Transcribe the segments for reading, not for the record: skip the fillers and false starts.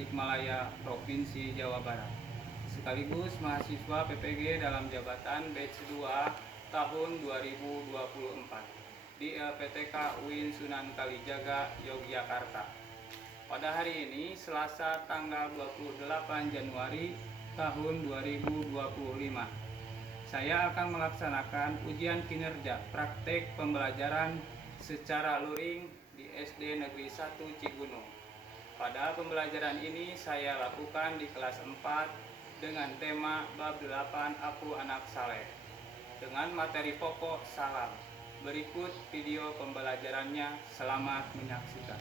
Tasikmalaya, Provinsi Jawa Barat, sekaligus mahasiswa PPG dalam jabatan batch 2 tahun 2024 di LPTK UIN Sunan Kalijaga, Yogyakarta. Pada hari ini, Selasa tanggal 28 Januari tahun 2025, saya akan melaksanakan ujian kinerja praktek pembelajaran secara luring di SD Negeri 1 Cigunung. Pada pembelajaran ini saya lakukan di kelas 4 dengan tema bab 8 Aku Anak Saleh dengan materi pokok salam. Berikut video pembelajarannya, selamat menyaksikan.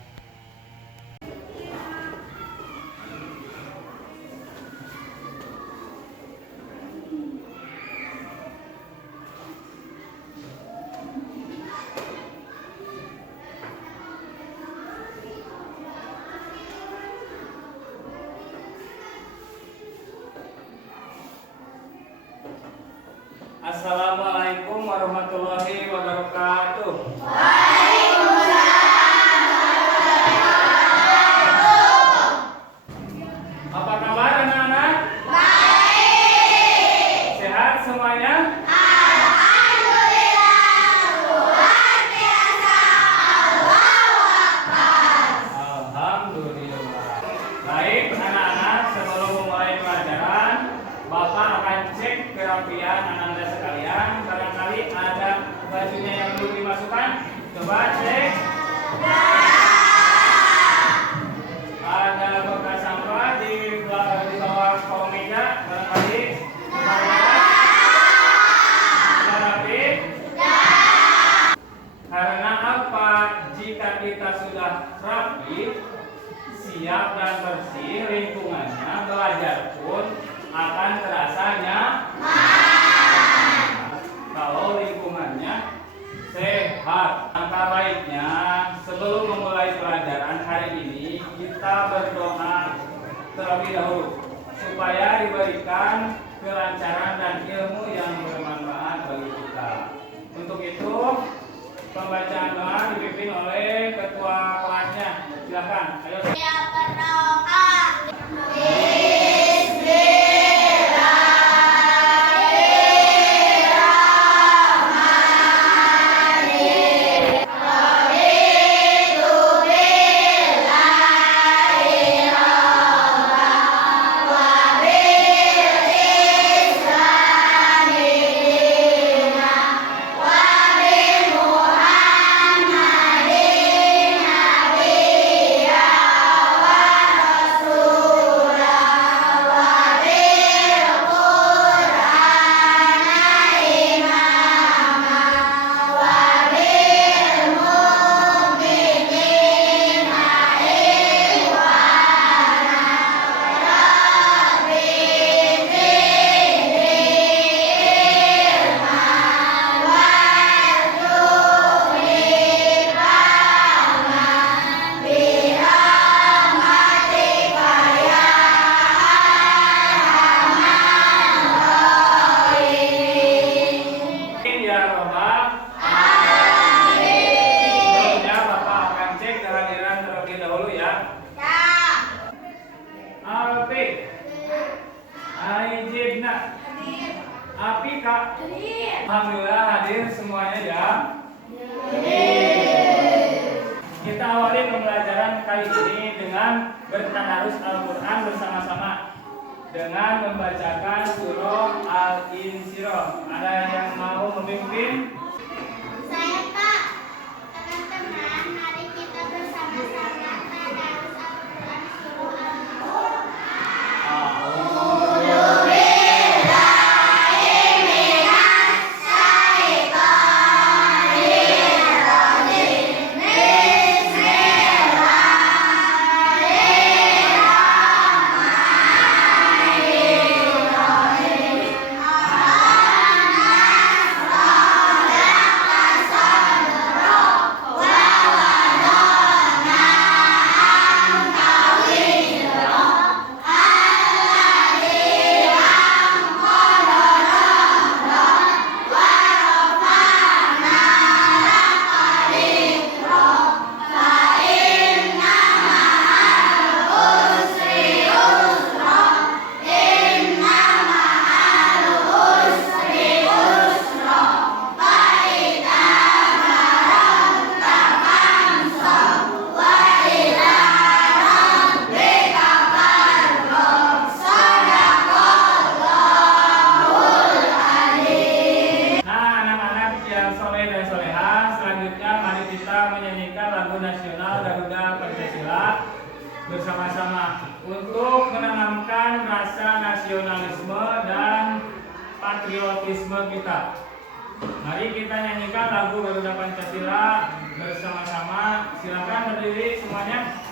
Assalamualaikum warahmatullahi wabarakatuh. Apa kabar anak-anak? Baik. Sehat semuanya? Alhamdulillah, luar biasa. Allahu Akbar. Alhamdulillah. Baik anak-anak, sebelum memulai pelajaran, Bapak akan cek kerapian Anda sekalian. Barangkali ada bajunya yang belum dimasukkan. Coba cek. Ada bekas sampah di bawah kolong meja. Barangkali sudah rapi. Karena apa? Jika kita sudah rapi, siap dan bersih, lingkungannya, belajar pun akan terasa nyaman. Kalau lingkungannya sehat. Langkah baiknya sebelum memulai pelajaran hari ini, kita berdoa terlebih dahulu supaya diberikan kelancaran dan ilmu yang bermanfaat bagi kita. Untuk itu, pembacaan doa dipimpin oleh ketua kelasnya. Silakan. Ayo. Ya berdoa. Apika? Alhamdulillah hadir semuanya ya. Kita awali pembelajaran kali ini dengan bertadarus Al-Quran bersama-sama dengan membacakan surah Al-Insyirah. Ada yang mau memimpin? Saya, Pak. Teman-teman, mari kita bersama-sama tadarus Al-Quran surah Al-Nur. Alhamdulillah. nasionalisme dan patriotisme kita. Mari kita nyanyikan lagu Garuda Pancasila bersama-sama. Silakan berdiri semuanya.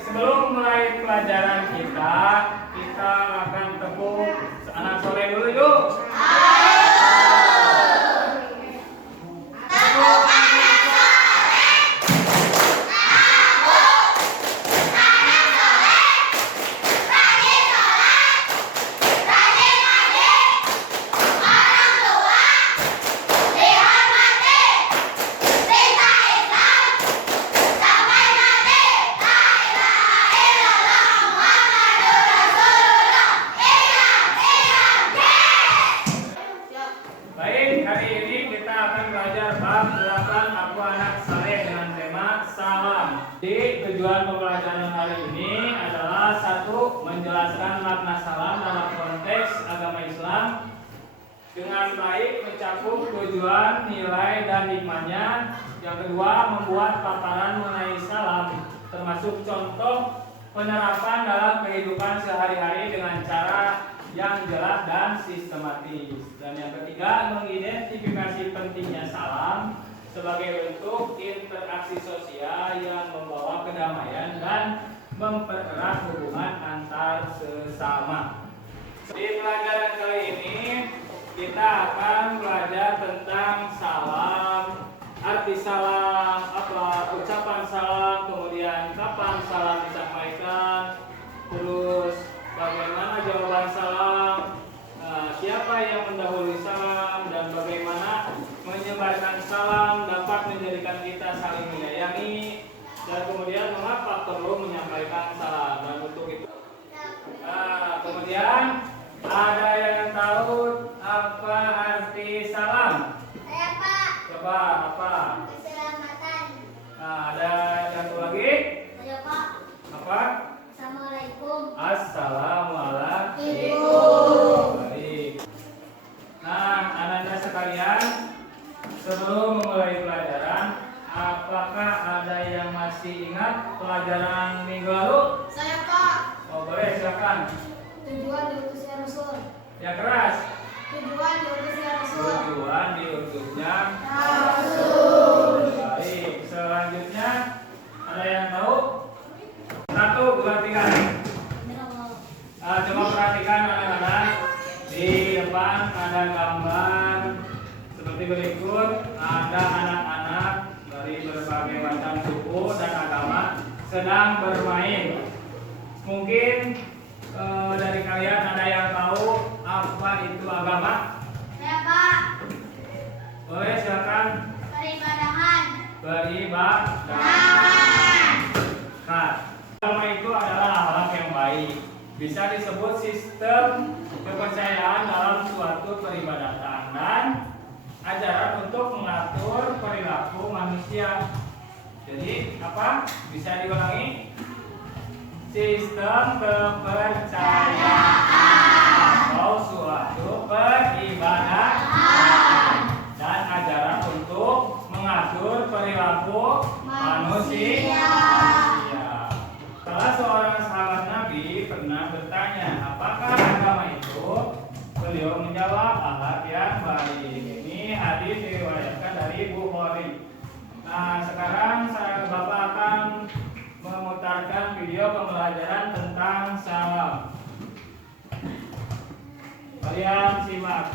Sebelum mulai pelajaran kita akan tepuk anak soleh dulu yuk. Baik, hari ini kita akan belajar bab 8 Aku Anak Saleh dengan tema salam. Jadi tujuan pembelajaran hari ini adalah satu, menjelaskan makna salam dalam konteks agama Islam dengan baik, mencakup tujuan, nilai, dan hikmahnya. Yang kedua, membuat paparan mengenai salam, termasuk contoh penerapan dalam kehidupan sehari-hari dengan cara yang jelas dan sistematis. Dan yang ketiga, mengidentifikasi pentingnya salam sebagai bentuk interaksi sosial yang membawa kedamaian dan mempererat hubungan antar sesama. Di pelajaran kali ini kita akan belajar tentang salam, arti salam, apa ucapan salam, kemudian kapan salam disampaikan, terus bagaimana jawaban salam, siapa yang mendahului salam, dan bagaimana menyebarkan salam dapat menjadikan kita saling menyayangi, dan kemudian mengapa perlu menyampaikan salam. Dan untuk itu, kemudian ada yang tahu apa arti salam? Saya Pak. Coba apa? Keselamatan. Ada yang tahu lagi? Saya Pak. Apa? Assalamualaikum. Assalamualaikum. Baik. Nah, anak-anak sekalian, sebelum memulai pelajaran, apakah ada yang masih ingat pelajaran minggu lalu? Saya Pak. Oh, boleh, silakan. Tujuan diutusnya Rasul. Ya keras. Tujuan diutusnya Rasul. Tujuan diutusnya Rasul. Baik. Selanjutnya, ada yang tahu? 1, 2, 3. Coba perhatikan anak-anak. Di depan ada gambar seperti berikut. Ada anak-anak dari berbagai macam suku dan agama sedang bermain. Mungkin dari kalian ada yang tahu apa itu agama? Saya Pak. Boleh silakan. Peribadahan. Peribadahan. Agama itu adalah akhlak yang baik. Bisa disebut sistem kepercayaan dalam suatu peribadatan dan ajaran untuk mengatur perilaku manusia. Jadi apa? Bisa diulangi? Sistem kepercayaan atau suatu peribadatan dan ajaran untuk mengatur perilaku manusia. Salah seorang sahabat Nabi pernah bertanya, apakah agama itu? Beliau menjawab, akhlak yang baik. Ini hadis diriwayatkan dari Bukhari. Nah, sekarang Bapak akan memutarkan video pembelajaran tentang salam. Kalian simak.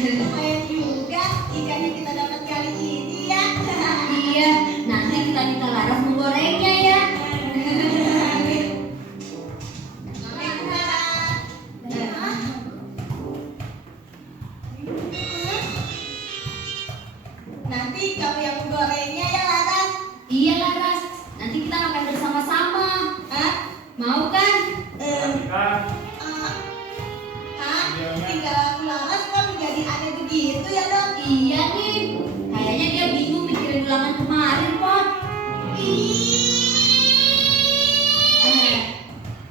Lumayan juga ikannya kita dapat kali ini ya. Iya, nanti kita minta Laras menggorengnya ya. Nanti kamu yang menggorengnya ya Laras. Iya Laras, nanti kita makan bersama-sama. Hah? Mau kan? Perhatikan Hah? Tinggal aku Laras kok menjadi aneh begitu ya dok? Iya nih, kayaknya dia bingung mikirin ulangan kemarin, Pot.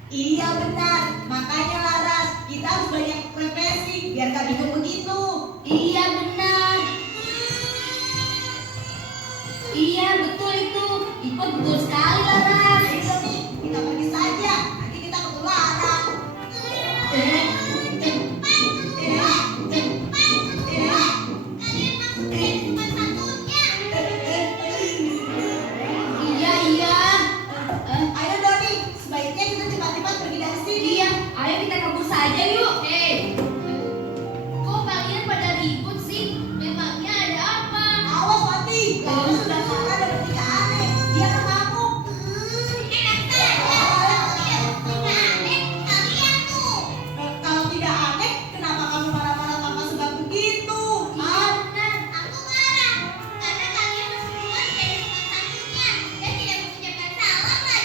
Iya benar, makanya Laras kita harus banyak refreshing biar gak bingung begitu. Iya benar. Iya betul itu. Ikut betul sekali Laras. Ayo nih, kita pergi saja, nanti kita ketularan. Iya iya. Ayo Doni, sebaiknya kita cepat-cepat pergi dari sini. Iya, ayo kita kabur saja yuk. Kok kalian pada ribut sih? Memangnya ada apa? Awas Wati, kamu sudah salah dan bertiga aneh. Dia kan mabuk. Kalau tidak aneh, kenapa kamu marah-marah tanpa sebab begitu? Iya benar.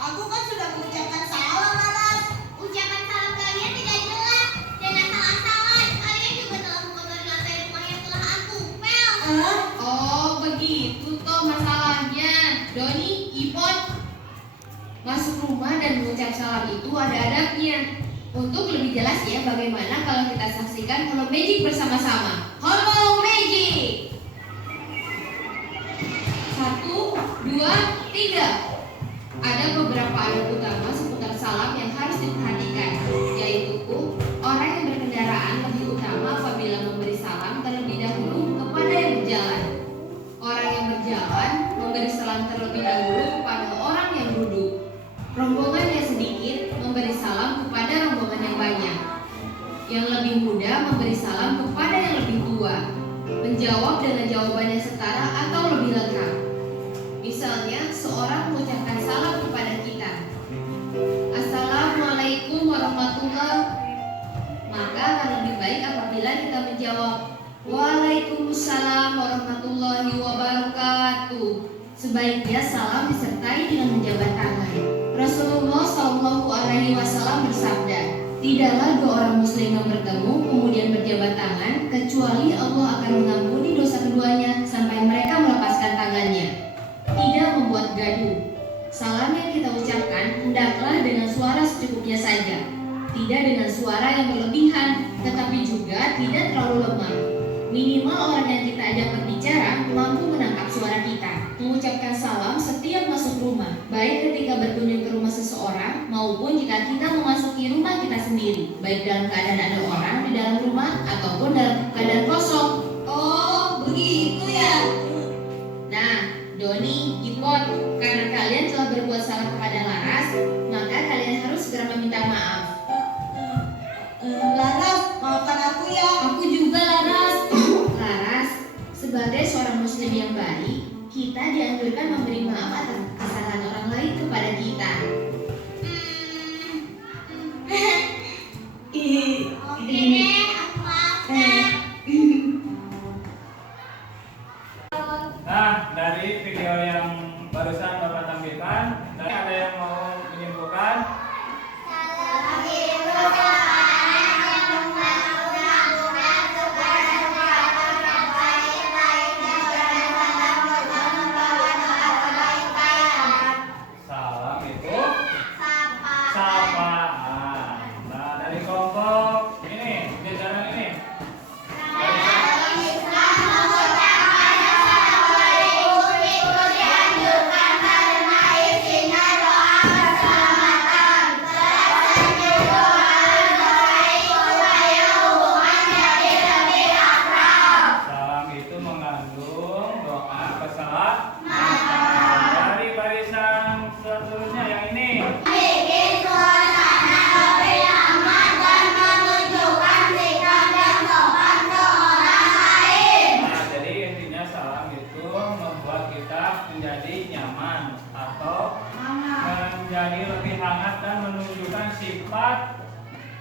Aku kan sudah mengucapkan salam Laras. Ucapan salam kalian tidak jelas dan asal-asalan. Kalian juga telah mengotori lantai rumah yang telah aku pel. Oh begitu toh masalahnya. Doni, Ipon, masuk rumah dan mengucap salam itu ada adabnya. Untuk lebih jelas ya bagaimana kalau kita saksikan Holo Magic bersama-sama. Holo Magic. 1, 2, 3. Ada beberapa adab utama seputar salam yang harus diperhatikan, yaitu orang yang berkendaraan lebih utama apabila memberi salam terlebih dahulu kepada yang berjalan. Orang yang berjalan memberi salam terlebih dahulu kepada orang yang duduk. Rombongan yang sedikit memberi salam kepada rombongan yang banyak. Yang lebih muda memberi salam kepada yang lebih tua. Menjawab dengan jawaban yang setara atau lebih lengkap. Misalnya, seorang mengucapkan salam kepada kita. Assalamualaikum warahmatullahi. Maka akan lebih baik apabila kita menjawab Waalaikumsalam warahmatullahi wabarakatuh. Sebaiknya salam disertai dengan menjabat tangan. Rasulullah Shallallahu Alaihi Wasallam bersabda, tidaklah dua orang muslim yang bertemu kemudian berjabat tangan kecuali Allah akan mengampuni dosa keduanya sampai mereka melepaskan tangannya. Tidak membuat gaduh. Salam yang kita ucapkan hendaklah dengan suara secukupnya saja, tidak dengan suara yang berlebihan, tetapi juga tidak terlalu lemah. Minimal orang yang kita ajak berbicara mampu menangkap suara kita. Mengucapkan salam setiap masuk rumah, baik ketika berkunjung ke rumah seseorang maupun jika kita memasuki rumah kita sendiri, baik dalam keadaan ada orang di dalam rumah ataupun dalam keadaan kosong. Oh, begitu ya. Nah, Doni, Ipon, karena kalian telah berbuat salah kepada Laras, maka kalian harus segera meminta maaf. Laras, maafkan aku ya. Aku juga Laras. Laras, sebagai seorang muslim yang baik, kita dianjurkan memberi maaf atas kesalahan orang lain kepada kita. Oke deh, aku maafkan. Nah, dari video yang barusan Bapak tampilkan, ada yang mau menyimpulkan?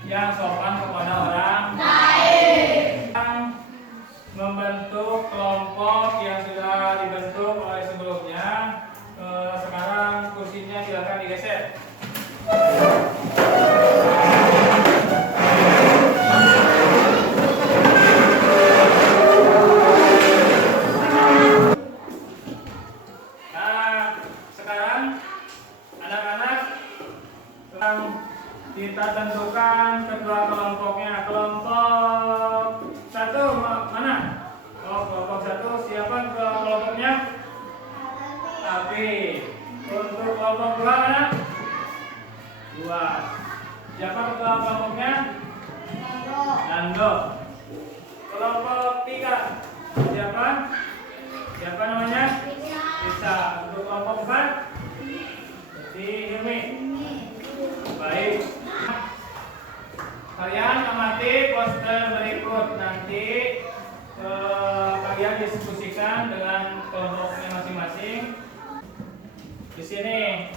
yang sopan kepada orang lain. Membentuk kelompok yang sudah dibentuk oleh sebelumnya. Sekarang kursinya silakan digeser. Kita tentukan kedua kelompoknya. Kelompok satu mana? Oh, kelompok satu siapa kelompoknya? Api. Untuk kelompok dua mana? Dua. Siapa kedua kelompoknya? Nando. Kelompok tiga siapa? Siapa namanya? Bisa. Untuk kelompok empat? Si Hilmi. Baik. Kalian amati poster berikut, nanti kalian diskusikan dengan kelompoknya masing-masing. Di sini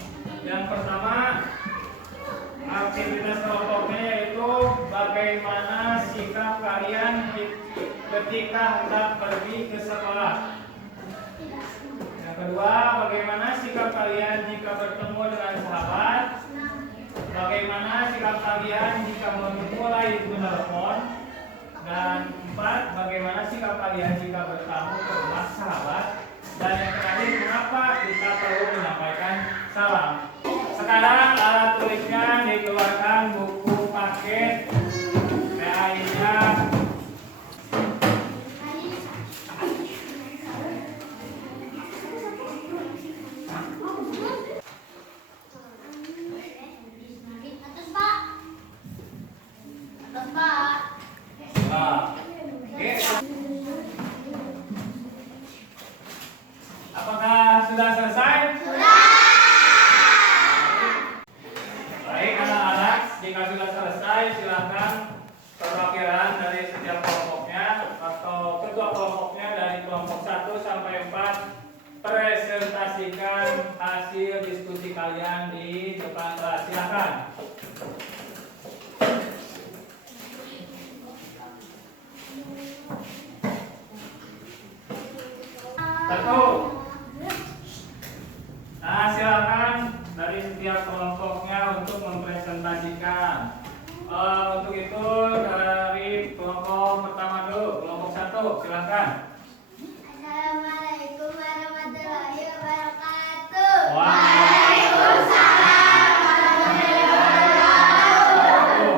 yang pertama aktivitas kelompoknya yaitu bagaimana sikap kalian ketika hendak pergi ke sekolah. Yang kedua, bagaimana sikap kalian jika bertemu dengan sahabat. Bagaimana sikap kalian jika memulai menelpon. Dan empat, bagaimana sikap kalian jika bertamu ke rumah sahabat. Dan yang terakhir, mengapa kita perlu menyampaikan salam. Sekarang alat tulisnya dikeluarkan, buku paket PAI-nya. Apakah sudah selesai? Sudah. Baik anak-anak, jika sudah selesai silakan perwakilan dari setiap kelompoknya atau ketua kelompoknya dari kelompok 1 sampai 4 presentasikan hasil diskusi kalian di depan kelas. Silakan. Satu. Nah, silakan dari setiap kelompoknya untuk mempresentasikan. Untuk itu dari kelompok pertama dulu, kelompok 1, silakan. Assalamualaikum warahmatullahi wabarakatuh. Waalaikumsalam warahmatullahi wabarakatuh.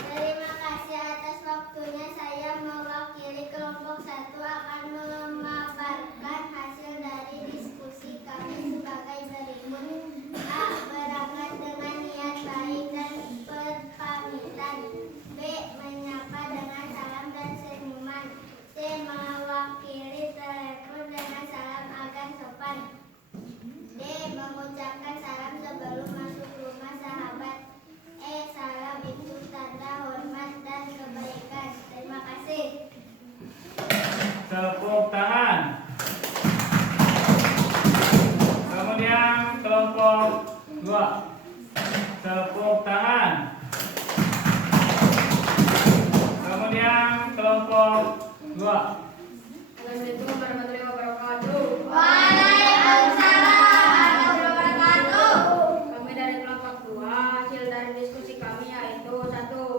Terima kasih atas waktunya. Saya mewakili kelompok 1 akan memaparkan hasil dari diskusi kami sebagai berikut. A. Berangkat dengan niat baik dan berpamitan. B. Menyapa dengan salam dan senyuman. C. Mewakili telepon dengan salam agar sopan. D. Mengucapkan salam sebelum masuk rumah sahabat. E. Salam itu tanda hormat dan kebaikan. Terima kasih. Tepuk tangan. Kemudian kelompok 2. Tepuk tangan. Kemudian kelompok 2. Assalamualaikum warahmatullahi wabarakatuh. Waalaikumsalam warahmatullahi wabarakatuh. Kami dari kelompok 2, hasil dari diskusi kami yaitu 1.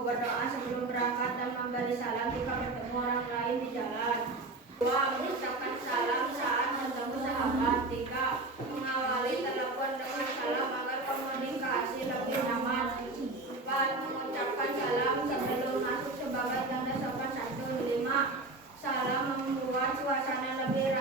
Berdoa sebelum berangkat dan memberi salam jika bertemu orang lain di jalan. 2. Mengucapkan salam saat bertemu sahabat. 3. Mengawali telepon dengan salam agar komunikasi lebih nyaman. 4. Mengucapkan salam sebelum masuk sebagai tanda sopan. 1. 5. Salam membuat suasana lebih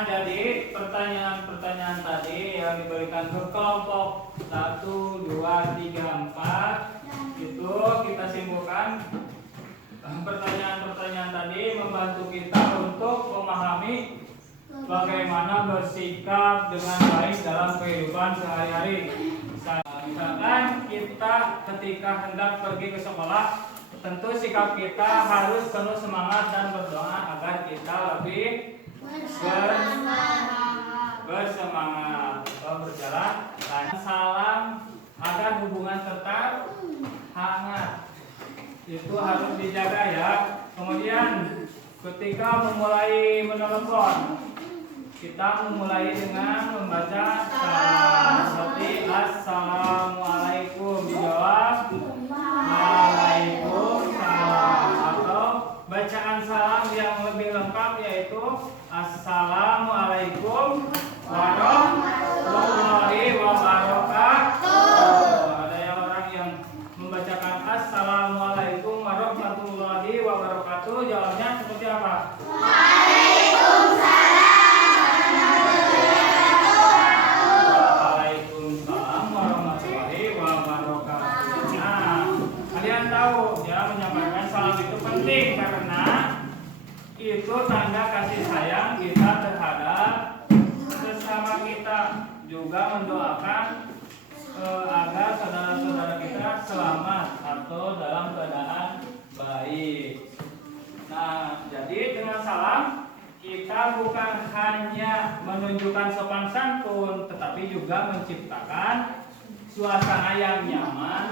Nah, jadi pertanyaan-pertanyaan tadi yang diberikan ke kelompok 1, 2, 3, 4 itu kita simpulkan pertanyaan-pertanyaan tadi membantu kita untuk memahami bagaimana bersikap dengan baik dalam kehidupan sehari-hari. Misalkan kita ketika hendak pergi ke sekolah, tentu sikap kita harus penuh semangat dan berdoa agar kita lebih bersemangat berjalan. Salam agar hubungan tetap hangat, itu harus dijaga ya. Kemudian ketika memulai menelepon, kita memulai dengan membaca salam seperti assalamualaikum, dijawab waalaikumsalam, atau bacaan salam yang lebih lengkap yaitu assalamualaikum warahmatullahi wabarakatuh. Ada yang orang yang membacakan assalamualaikum warahmatullahi wabarakatuh, jawabnya seperti apa? Itu tanda kasih sayang kita terhadap sesama kita, juga mendoakan agar saudara-saudara kita selamat atau dalam keadaan baik. Nah, jadi dengan salam kita bukan hanya menunjukkan sopan santun, tetapi juga menciptakan suasana yang nyaman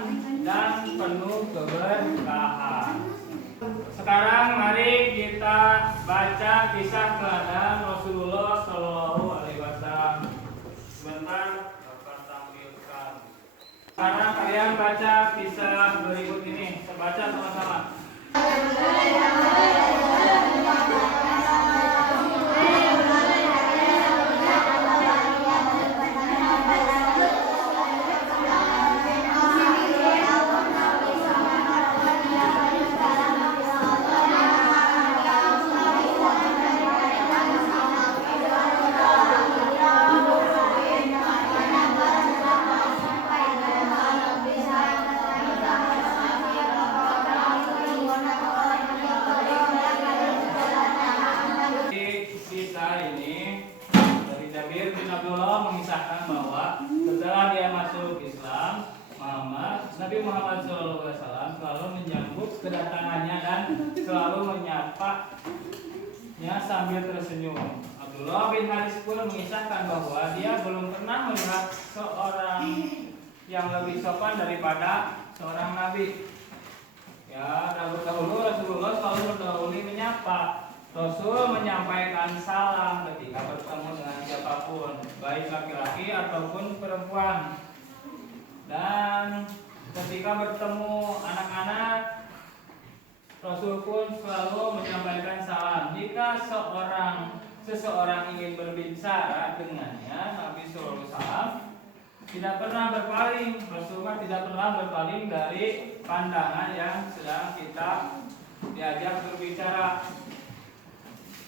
dan penuh keberkahan. Sekarang mari kita baca kisah teladan Rasulullah Shallallahu Alaihi Wasallam. Sebentar, Bapak tampilkan. Sekarang kalian baca kisah berikut ini. Baca sama-sama. Nabi Muhammad SAW selalu menyambut kedatangannya dan selalu menyapanya sambil tersenyum. Abdullah bin Haris pun mengisahkan bahwa dia belum pernah melihat seorang yang lebih sopan daripada seorang nabi. Ya, dahulu Rasulullah selalu berdahului menyapa. Rasul menyampaikan salam ketika bertemu dengan siapapun, baik laki-laki ataupun perempuan. Dan ketika bertemu anak-anak, Rasul pun selalu menyampaikan salam. Jika seseorang ingin berbicara dengannya, Nabi SAW tidak pernah berpaling. Rasulullah tidak pernah berpaling dari pandangan yang sedang kita diajak berbicara.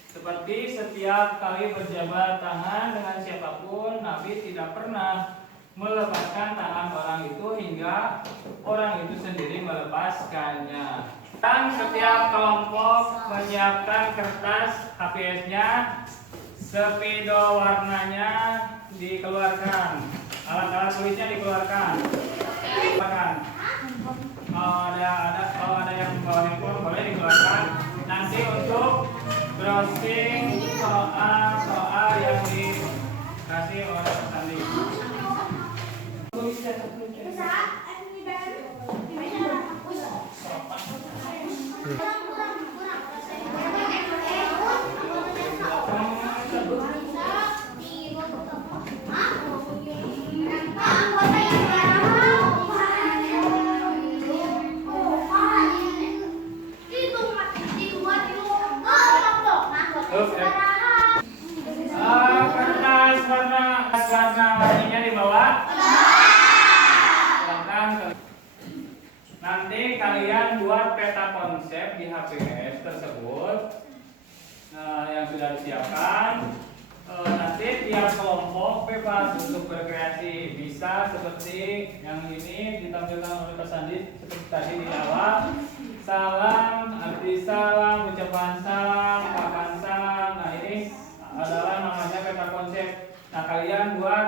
Seperti setiap kali berjabat tangan dengan siapapun, Nabi tidak pernah melepaskan tangan orang itu hingga orang itu sendiri melepaskannya. Dan setiap kelompok menyiapkan kertas HPS-nya, spidol warnanya dikeluarkan, alat-alat tulisnya dikeluarkan. Kalau ada yang bawa handphone boleh dikeluarkan. Nanti untuk browsing soal yang dikasih oleh Sandi. Warna dibawa. Nanti kalian buat peta konsep di HPS tersebut yang sudah disiapkan. bebas untuk berkreasi. Bisa seperti yang ini ditampilkan oleh Pak Sandi seperti tadi di awal. Salam, arti salam, ucapan salam, papan salam. Nah ini adalah namanya peta konsep. Nah kalian buat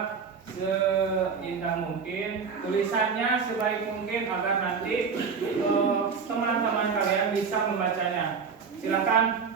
seindah mungkin, tulisannya sebaik mungkin agar nanti teman-teman kalian bisa membacanya. Silakan.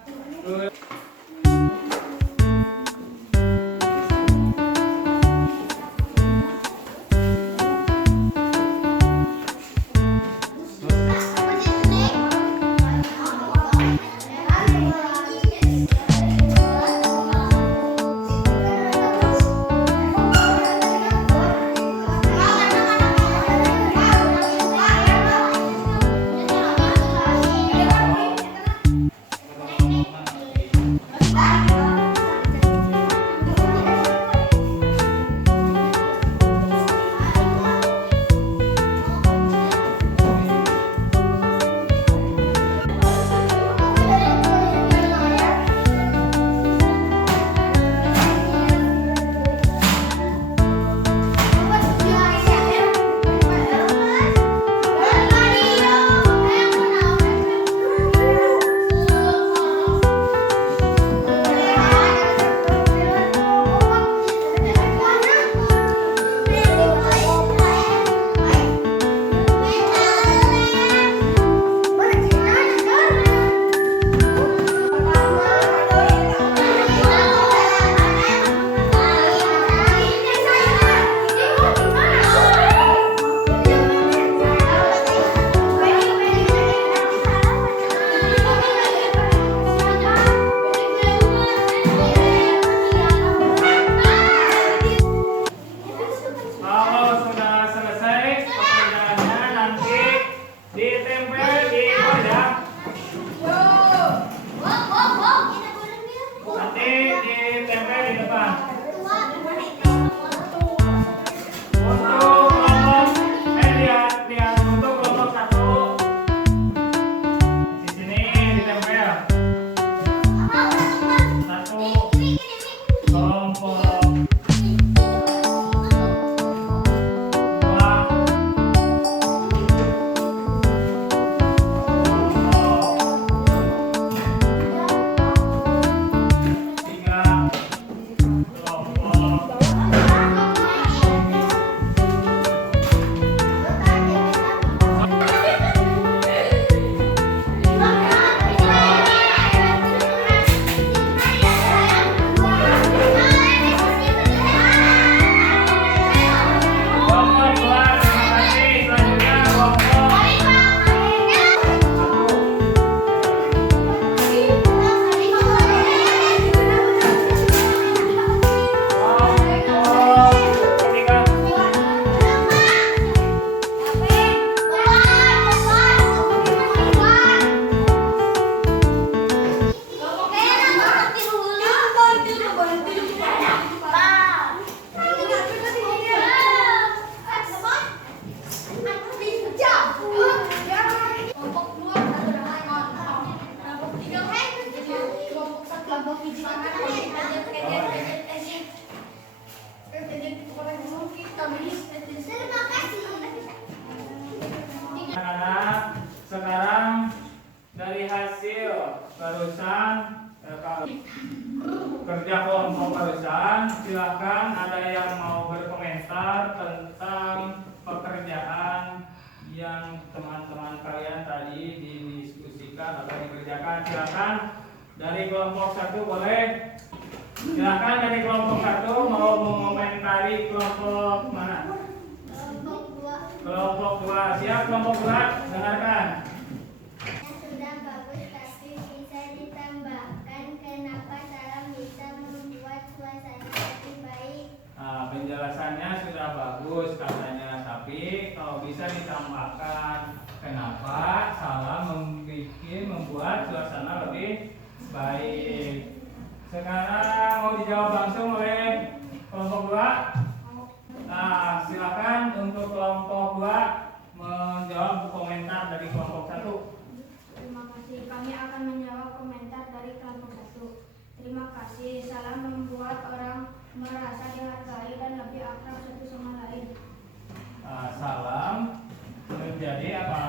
Anak-anak, sekarang dari hasil barusan kerja kelompok barusan, silakan ada yang mau berkomentar tentang pekerjaan yang teman-teman kalian tadi didiskusikan atau dikerjakan. Silakan dari kelompok 1 boleh. Silakan dari kelompok 1 mau mengomentari kelompok mana? Kelompok 2. Siap kelompok 2? Dengarkan. Sudah bagus tapi bisa ditambahkan kenapa salam bisa membuat suasana lebih baik. Nah, penjelasannya sudah bagus katanya, tapi kalau bisa ditambahkan kenapa salam membuat suasana lebih baik. Sekarang mau dijawab langsung oleh kelompok 2. Nah, silakan untuk kelompok 2 menjawab komentar dari kelompok 1. Terima kasih. Kami akan menjawab komentar dari kelompok 1. Terima kasih. Salam membuat orang merasa dihargai dan lebih akrab satu sama lain. Salam menjadi apa?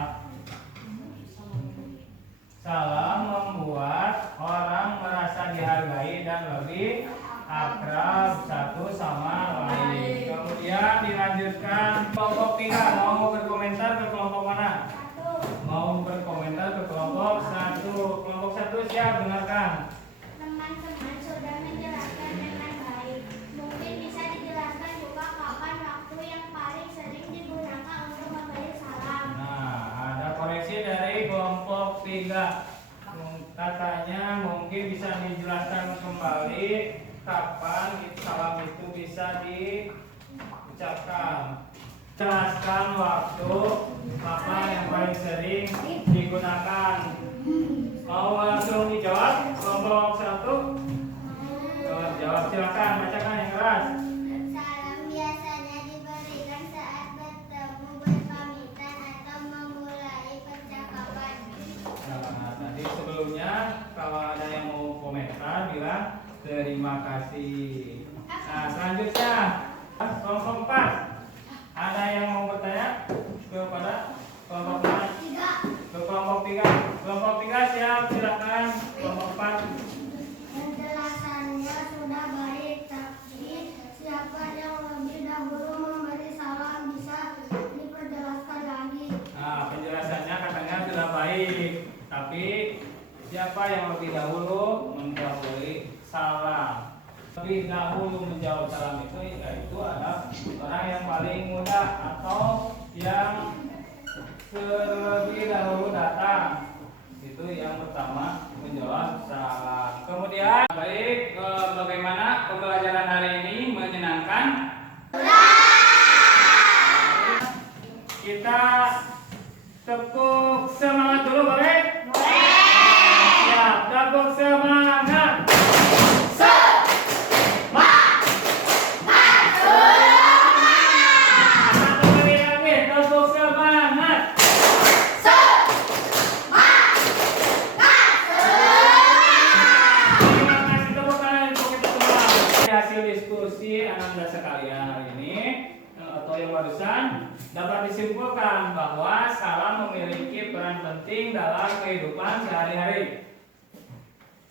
Salam membuat orang merasa dihargai dan lebih akrab satu sama lain. Kemudian dilanjutkan kelompok 3. Mau berkomentar ke kelompok mana? Mau berkomentar ke kelompok 1. Kelompok 1 siap, dengarkan. Teman-teman sudah menjelaskan dengan baik. Mungkin bisa dijelaskan juga kapan waktu yang paling sering digunakan untuk memberi salam. Nah, ada koreksi dari kelompok 3. Katanya mungkin bisa dijelaskan kembali kapan salam itu bisa diucapkan. Jelaskan waktu kapan yang paling sering digunakan. Mau langsung dijawab kelompok 1? Jawab, silakan bacakan yang keras. Salam biasanya diberikan saat bertemu, berpamitan, atau memulai percakapan. Nah, tadi sebelumnya kalau ada yang mau komentar bilang terima kasih. Nah, selanjutnya kelompok 4. Ada yang mau bertanya kepada kelompok 4? Ke kelompok 3. Kelompok 3 siap, silakan. Kelompok 4. Penjelasannya sudah baik, tapi siapa yang lebih dahulu memberi salam bisa diperjelaskan lagi. Nah, penjelasannya katanya sudah baik, tapi siapa yang lebih dahulu mendahului salam? Lebih dahulu menjawab salam itu yaitu adalah orang yang paling muda atau yang terlebih dahulu datang. Itu yang pertama menjawab salam. Kemudian baik, bagaimana pembelajaran hari ini? Menyenangkan? Kita tepuk semangat dulu, boleh? Siap, tepuk semangat. Satu kali lagi, tepuk semangat. Terima kasih tepuk tangan untuk kita semua. Hasil diskusi Anda sekalian hari ini atau yang barusan dapat disimpulkan bahwa salam memiliki peran penting dalam kehidupan sehari-hari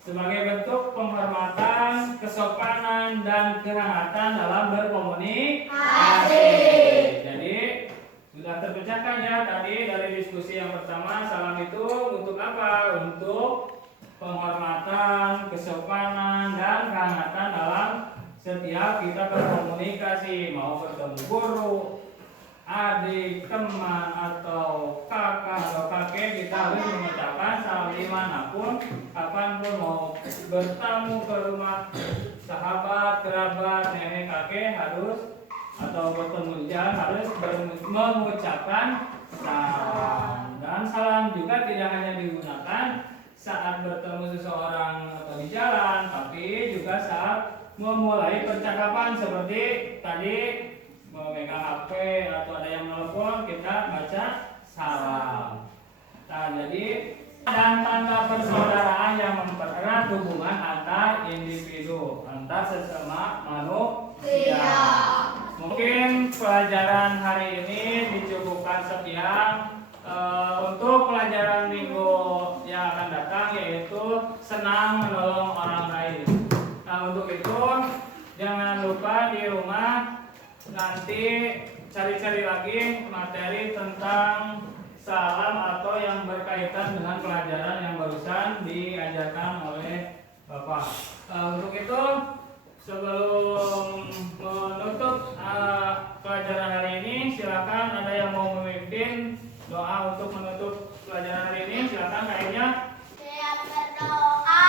sebagai bentuk penghormatan, kesopanan, dan kehangatan dalam berkomunikasi. Jadi sudah terpecahkan ya tadi dari diskusi yang pertama, salam itu untuk apa? Untuk penghormatan, kesopanan, dan kehangatan dalam setiap kita berkomunikasi, mau bertemu guru, adik, teman, atau kakak atau kakek, kita harus mengucapkan salam dimanapun, kapanpun, mau bertamu ke rumah sahabat, kerabat, nenek, kakek, harus atau bertemu di jalan harus mengucapkan salam. Dan salam juga tidak hanya digunakan saat bertemu seseorang atau di jalan, tapi juga saat memulai percakapan seperti tadi memegang HP atau ada yang telepon, kita baca salam. Nah, jadi dan tanda persaudaraan yang mempererat hubungan antar individu, antar sesama manusia. Mungkin pelajaran hari ini dicukupkan sekian. Untuk pelajaran minggu yang akan datang yaitu senang menolong orang lain. Nah, untuk itu jangan lupa di rumah nanti cari-cari lagi materi tentang salam atau yang berkaitan dengan pelajaran yang barusan diajarkan oleh Bapak. Untuk itu sebelum menutup pelajaran hari ini, silakan ada yang mau memimpin doa untuk menutup pelajaran hari ini. Silakan kayaknya. Siap berdoa.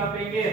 ke pinggir.